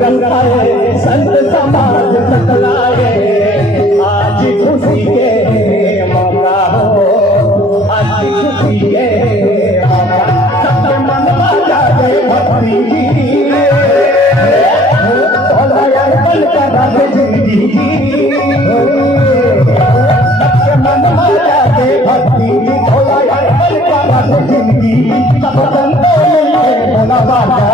संत समाज बतलाए आज खुशी के मौका हो, आज खुशी के मौका सब मन बाजा दे भक्ति बन कर रहे जिंदगी सबके मन बाजा दे भक्ति बन कर रहे जिंदगी सब संतों में भोला बाजा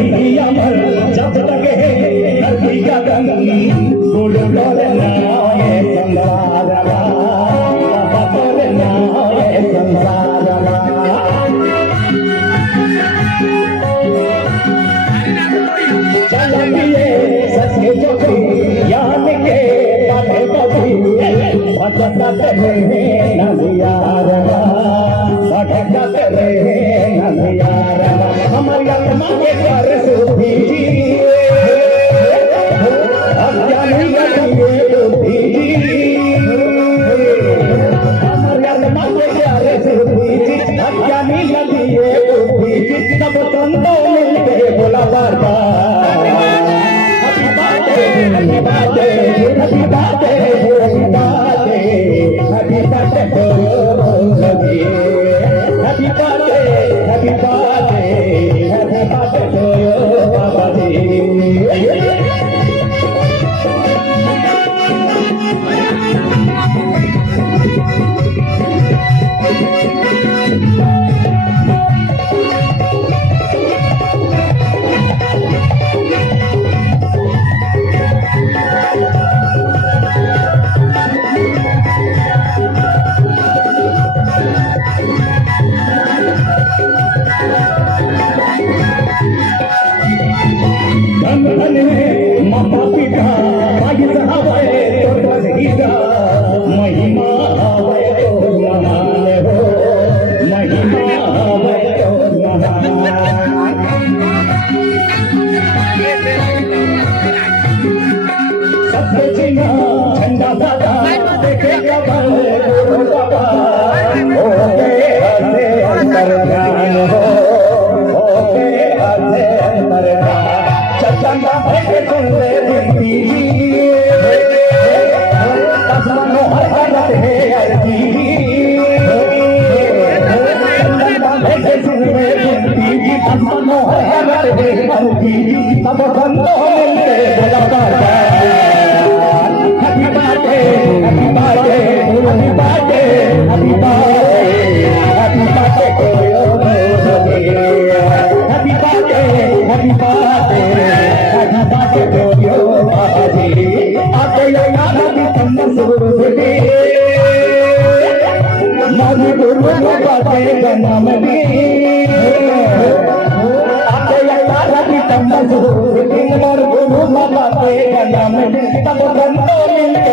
जब तक धरती का गुल डोलना संसारमा बदलना संसारमा चलिए सचे जो ज्ञान के पढ़े कभी भटकत रहे नदियारमा भटकत रहे नदियारमा हमारी आत्मा के कर सुधी अज्ञानी गलिए बुद्धि हमारी आत्मा के कर सुधी अज्ञानी गलिए बुद्धि सब संतों मिलके बोला बाबा happy birthday happy birthday happy birthday happy birthday happy birthday लंबा है सुन ले बिनती तस्मनो हर हरत है अर्जी लंबा है सुन ले बिनती तस्मनो हर हरत है अर्जी सब संतो मिलके बोला बाबा happy birthday happy birthday happy birthday happy birthday happy birthday to you happy birthday happy birthday happy birthday to you बाजी आते याद भी तन्ना सुर से मारी गुरु बाते जन्म दी आते याद भी तन्ना सुर से मारी गुरु बाते जन्म दी तब संतो मिलके